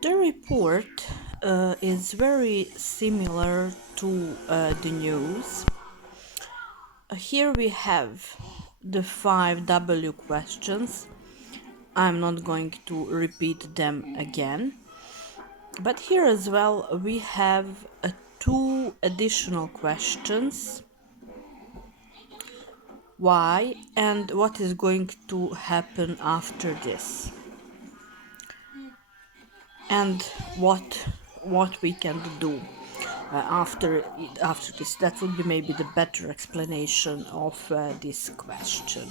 The report is very similar to the news. Here we have the 5W questions. I'm not going to repeat them again. But here as well we have two additional questions. Why and what is going to happen after this? And what we can do after this. That would be maybe the better explanation of this question.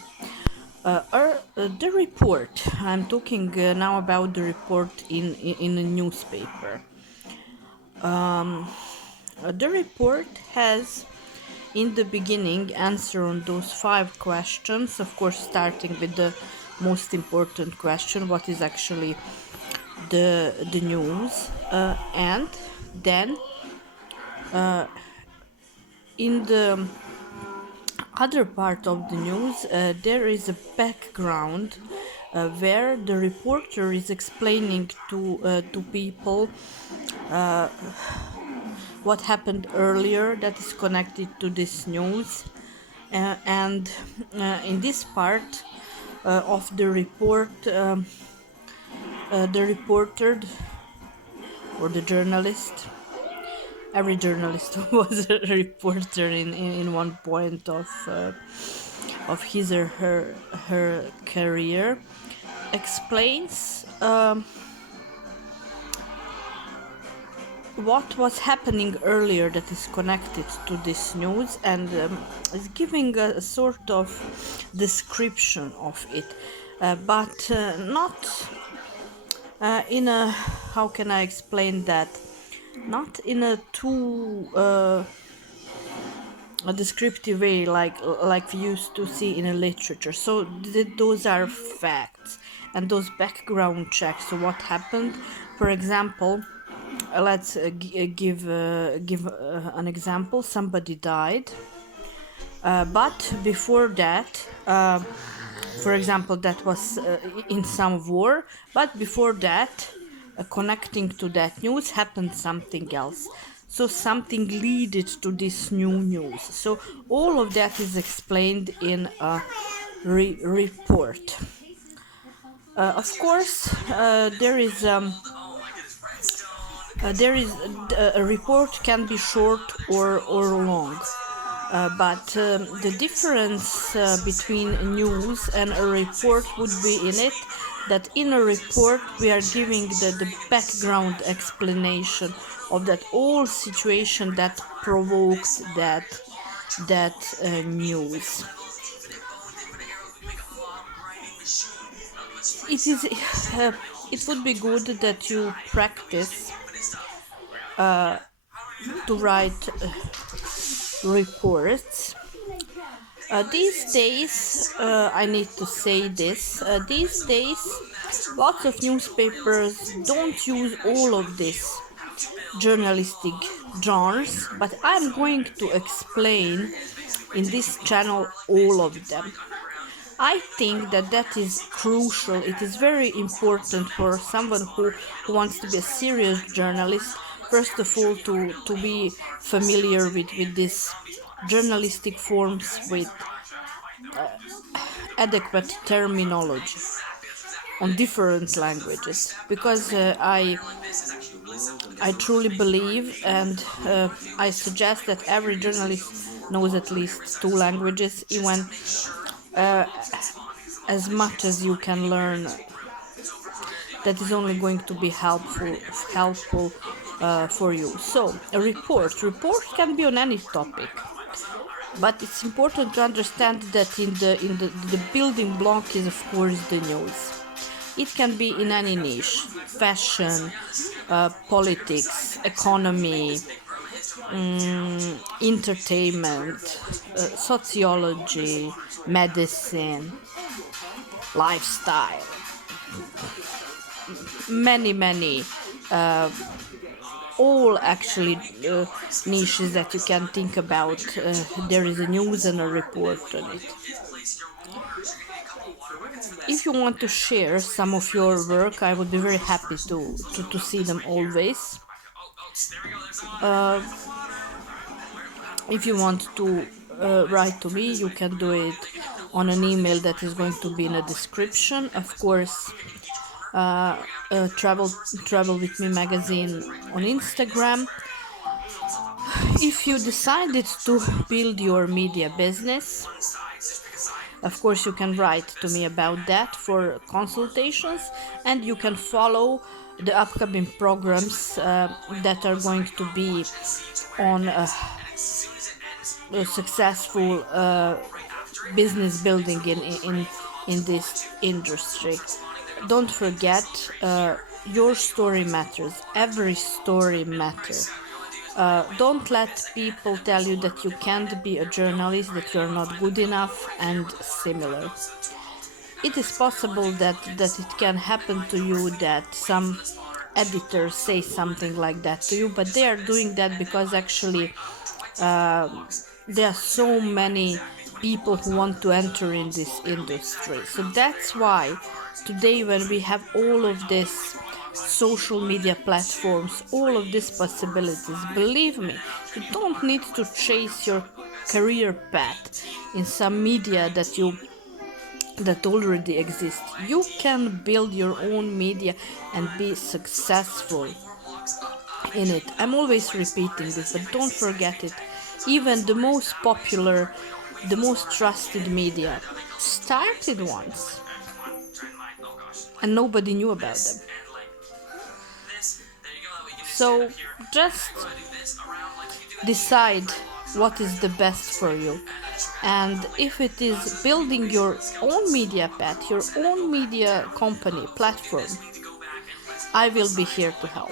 The report. I'm talking now about the report in a newspaper. The report has in the beginning answer on those five questions, of course starting with the most important question, what is actually the news, and then in the other part of the news there is a background where the reporter is explaining to people what happened earlier that is connected to this news, and in this part of the report the reporter or the journalist, every journalist was a reporter in one point of his or her career, explains what was happening earlier that is connected to this news, and is giving a sort of description of it, but not in a, how can I explain that, not in a too a descriptive way like we used to see in a literature. So those are facts and those background checks. So what happened, for example, let's give an example. Somebody died, but before that, for example, that was in some war, but before that, connecting to that news, happened something else. So something leaded to this new news. So all of that is explained in a report. Of course, there is a report can be short or long. But the difference between news and a report would be in it that in a report we are giving the background explanation of that whole situation that provoked that news. It is it would be good that you practice to write reports. These days, I need to say this, these days lots of newspapers don't use all of this journalistic genres, but I'm going to explain in this channel all of them. I think that is crucial. It is very important for someone who wants to be a serious journalist, first of all, to be familiar with these journalistic forms, with adequate terminology on different languages, because I truly believe, and I suggest that every journalist knows at least two languages, even as much as you can learn. That is only going to be helpful for you. So a report can be on any topic, but it's important to understand that in the building block is of course the news. It can be in any niche: fashion, politics, economy, entertainment, sociology, medicine, lifestyle, many all actually niches that you can think about. There is a news and a report on it. If you want to share some of your work, I would be very happy to see them always. If you want to write to me, you can do it on an email that is going to be in a description. Of course, travel with me magazine on Instagram. If you decided to build your media business, of course you can write to me about that for consultations, and you can follow the upcoming programs that are going to be on a successful business building in this industry. Don't forget, your story matters. Every story matters. Don't let people tell you that you can't be a journalist, that you're not good enough, and similar. It is possible that it can happen to you, that some editors say something like that to you, but they are doing that because actually there are so many people who want to enter in this industry. So that's why today, when we have all of this social media platforms, all of these possibilities, believe me, you don't need to chase your career path in some media that already exists. You can build your own media and be successful in it. I'm always repeating this, but don't forget it. Even the most popular, the most trusted media started once and nobody knew about them. So just decide what is the best for you. And if it is building your own media path, your own media company platform, I will be here to help.